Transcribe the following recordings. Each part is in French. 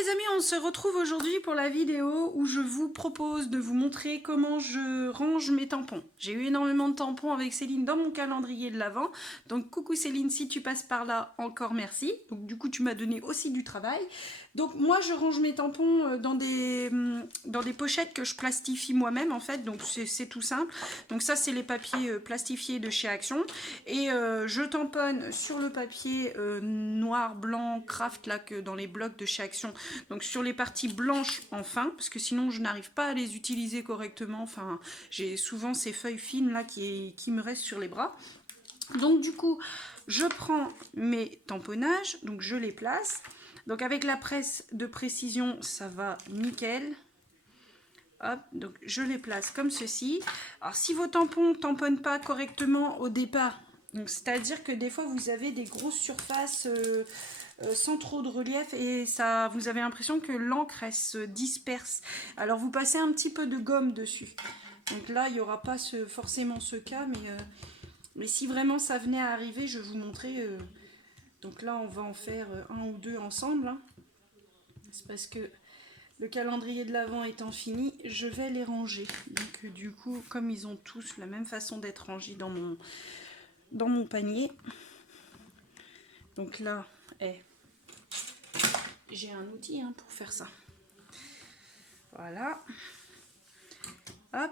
les amis, on se retrouve aujourd'hui pour la vidéo où je vous propose de vous montrer comment je range mes tampons. J'ai eu énormément de tampons avec Céline dans mon calendrier de l'Avent. Donc coucou Céline, si tu passes par là, encore merci. Donc du coup tu m'as donné aussi du travail. Donc moi je range mes tampons dans des pochettes que je plastifie moi-même en fait. Donc c'est tout simple. Donc ça c'est les papiers plastifiés de chez Action. Et je tamponne sur le papier noir, blanc, craft là que dans les blocs de chez Action. Donc sur les parties blanches enfin, parce que sinon je n'arrive pas à les utiliser correctement. Enfin, j'ai souvent ces feuilles fines là qui me restent sur les bras. Donc du coup, je prends mes tamponnages, donc je les place. Donc avec la presse de précision, ça va nickel. Hop, donc je les place comme ceci. Alors si vos tampons ne tamponnent pas correctement au départ, c'est-à-dire que des fois vous avez des grosses surfaces sans trop de relief et ça, vous avez l'impression que l'encre elle se disperse. Alors vous passez un petit peu de gomme dessus. Donc là il n'y aura pas forcément ce cas, mais si vraiment ça venait à arriver, je vais vous montrer. Donc là on va en faire un ou deux ensemble. Hein. C'est parce que le calendrier de l'Avent étant fini, je vais les ranger. Donc du coup, comme ils ont tous la même façon d'être rangés dans mon panier. Donc là, j'ai un outil hein, pour faire ça. Voilà. Hop.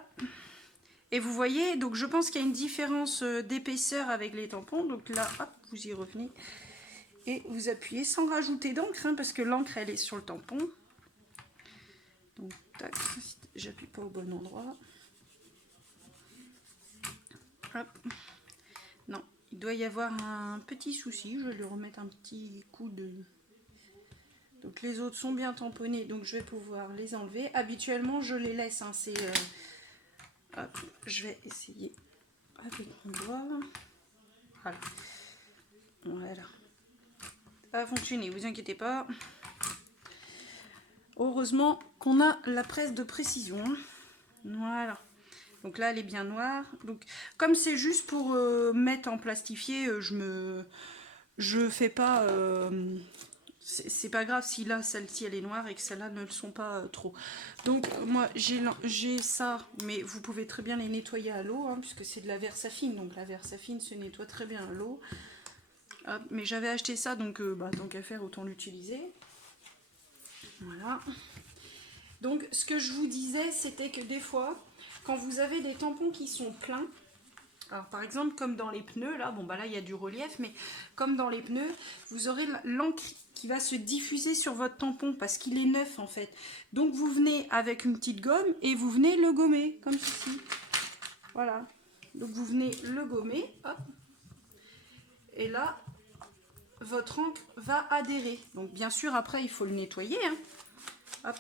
Et vous voyez, donc je pense qu'il y a une différence d'épaisseur avec les tampons. Donc là, hop, vous y revenez. Et vous appuyez sans rajouter d'encre, hein, parce que l'encre, elle est sur le tampon. Donc, tac, j'appuie pas au bon endroit. Hop. Non, il doit y avoir un petit souci. Je vais lui remettre un petit coup de... Donc les autres sont bien tamponnés, donc je vais pouvoir les enlever. Habituellement, je les laisse. Hein, hop, je vais essayer avec mon doigt. Voilà. Voilà. Ça va fonctionner, vous inquiétez pas. Heureusement qu'on a la presse de précision. Voilà. Donc là, elle est bien noire. Donc, comme c'est juste pour mettre en plastifié, je fais pas... c'est pas grave si là, celle-ci, elle est noire et que celles-là ne le sont pas trop. Donc, moi, j'ai ça, mais vous pouvez très bien les nettoyer à l'eau, hein, puisque c'est de la Versafine. Donc, la Versafine se nettoie très bien à l'eau. Mais j'avais acheté ça, donc tant qu'à faire, autant l'utiliser. Voilà. Donc, ce que je vous disais, c'était que des fois, quand vous avez des tampons qui sont pleins, alors par exemple comme dans les pneus, là, bon bah là il y a du relief, mais comme dans les pneus, vous aurez l'encre qui va se diffuser sur votre tampon parce qu'il est neuf en fait. Donc vous venez avec une petite gomme et vous venez le gommer, comme ceci. Voilà. Donc vous venez le gommer, hop. Et là, votre encre va adhérer. Donc bien sûr après il faut le nettoyer. Hein. Hop.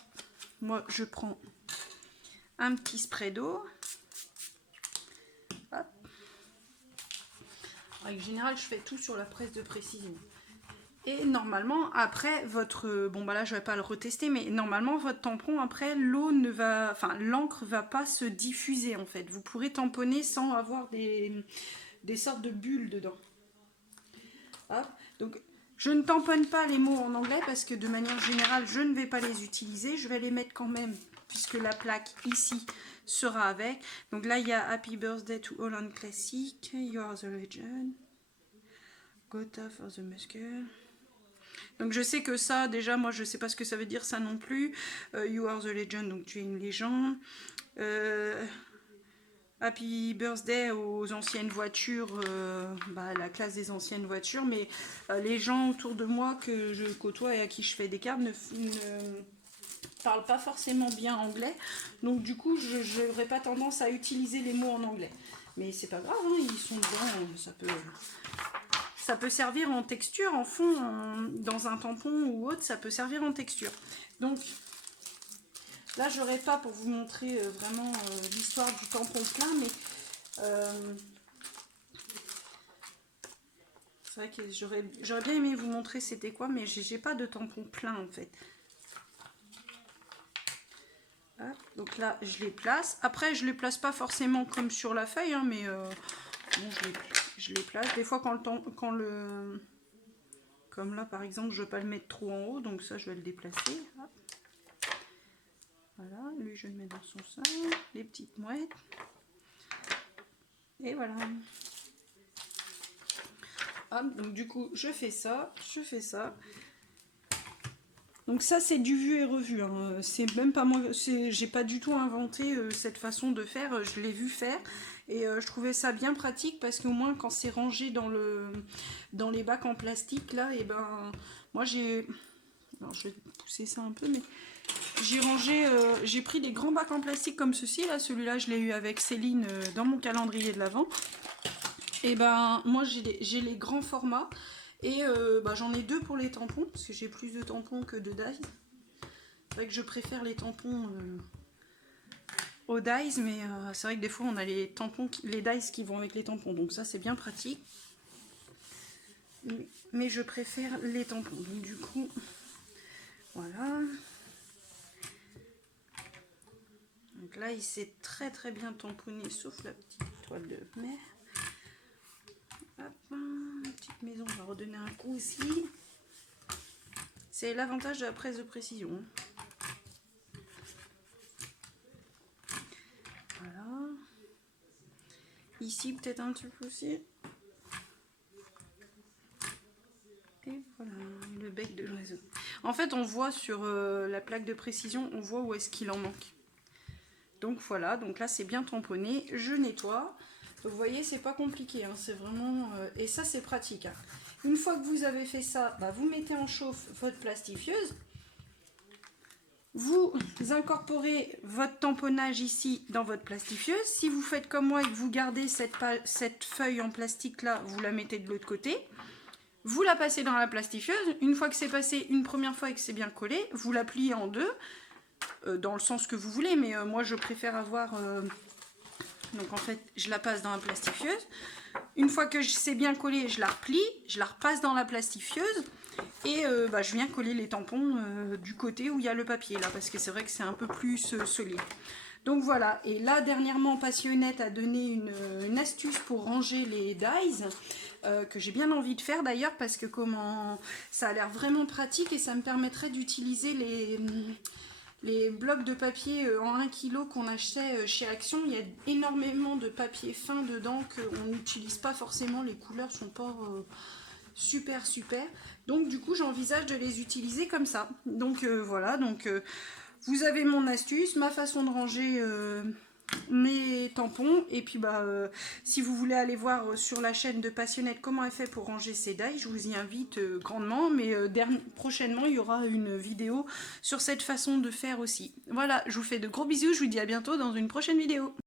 Moi je prends un petit spray d'eau. En règle générale, je fais tout sur la presse de précision. Et normalement, après, votre... Bon, bah là, je ne vais pas le retester, mais normalement, votre tampon, après, l'eau ne va... Enfin, l'encre ne va pas se diffuser, en fait. Vous pourrez tamponner sans avoir des sortes de bulles dedans. Hop. Donc, je ne tamponne pas les mots en anglais parce que, de manière générale, je ne vais pas les utiliser. Je vais les mettre quand même, puisque la plaque, ici, sera avec. Donc là, il y a Happy Birthday to Holland Classic, You are the legend, Gotha for the muscle. Donc je sais que ça, déjà, moi, je sais pas ce que ça veut dire ça non plus. You are the legend, donc tu es une légende. Happy Birthday aux anciennes voitures, la classe des anciennes voitures, mais les gens autour de moi que je côtoie et à qui je fais des cartes ne parle pas forcément bien anglais, donc du coup je n'aurais pas tendance à utiliser les mots en anglais, mais c'est pas grave, hein, ils sont dedans, ça peut servir en texture, en fond, dans un tampon ou autre, ça peut servir en texture. Donc là j'aurais pas pour vous montrer vraiment l'histoire du tampon plein, mais c'est vrai que j'aurais bien aimé vous montrer c'était quoi, mais j'ai pas de tampon plein en fait. Donc là je les place, après je les place pas forcément comme sur la feuille, hein, mais bon, je les place des fois quand Comme là par exemple, je ne veux pas le mettre trop en haut, donc ça je vais le déplacer. Hop. Voilà, lui je le mets dans son sein, les petites mouettes. Et voilà. Hop, donc du coup je fais ça. Donc ça c'est du vu et revu, hein. C'est même pas moi, j'ai pas du tout inventé cette façon de faire, je l'ai vu faire et je trouvais ça bien pratique parce qu'au moins quand c'est rangé dans les bacs en plastique là, et ben moi j'ai, alors je vais pousser ça un peu, mais j'ai rangé, j'ai pris des grands bacs en plastique comme ceci là, celui-là je l'ai eu avec Céline dans mon calendrier de l'Avent. Et ben moi j'ai les grands formats. Et j'en ai 2 pour les tampons, parce que j'ai plus de tampons que de dies. C'est vrai que je préfère les tampons aux dies, mais c'est vrai que des fois on a les tampons, les dies qui vont avec les tampons, donc ça c'est bien pratique. Mais je préfère les tampons, donc du coup, voilà. Donc là il s'est très très bien tamponné, sauf la petite toile de mer. Hop, une petite maison, on va redonner un coup aussi. C'est l'avantage de la presse de précision. Voilà. Ici peut-être un petit peu aussi. Et voilà, le bec de l'oiseau. En fait, on voit sur la plaque de précision, on voit où est-ce qu'il en manque. Donc voilà, donc là c'est bien tamponné. Je nettoie. Vous voyez, c'est pas compliqué, hein, c'est vraiment... et ça, c'est pratique. Hein. Une fois que vous avez fait ça, vous mettez en chauffe votre plastifieuse. Vous incorporez votre tamponnage ici dans votre plastifieuse. Si vous faites comme moi et que vous gardez cette feuille en plastique là, vous la mettez de l'autre côté. Vous la passez dans la plastifieuse. Une fois que c'est passé une première fois et que c'est bien collé, vous la pliez en deux. Dans le sens que vous voulez, mais moi je préfère avoir... donc en fait, je la passe dans la plastifieuse. Une fois que c'est bien collé, je la replie, je la repasse dans la plastifieuse. Et je viens coller les tampons du côté où il y a le papier, là, parce que c'est vrai que c'est un peu plus solide. Donc voilà, et là, dernièrement, Passionnette a donné une astuce pour ranger les dies, que j'ai bien envie de faire d'ailleurs, parce que ça a l'air vraiment pratique et ça me permettrait d'utiliser les blocs de papier en 1 kg qu'on achetait chez Action. Il y a énormément de papier fin dedans qu'on n'utilise pas forcément, les couleurs sont pas super. Donc du coup j'envisage de les utiliser comme ça. Donc voilà, donc vous avez mon astuce, ma façon de ranger mes tampons. Et puis si vous voulez aller voir sur la chaîne de Passionnette comment elle fait pour ranger ses dies, je vous y invite grandement. Mais prochainement il y aura une vidéo sur cette façon de faire aussi. Voilà, je vous fais de gros bisous, je vous dis à bientôt dans une prochaine vidéo.